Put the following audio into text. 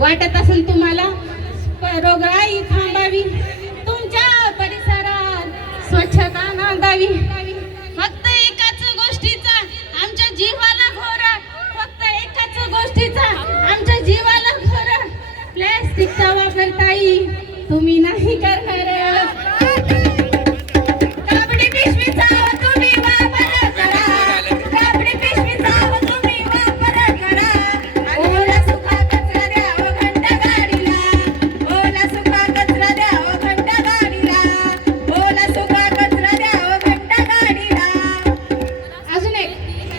वाटत असेल तुम्हाला रोगराई थांबावी, तुमच्या परिसरात स्वच्छता नांदावी. फक्त एकाच गोष्टीचा आमच्या जीवाला घोर, फक्त एकाच गोष्टीचा आमच्या जीवाला घोर. प्लॅस्टिकचा वापर ताई तुम्ही नाही करणार.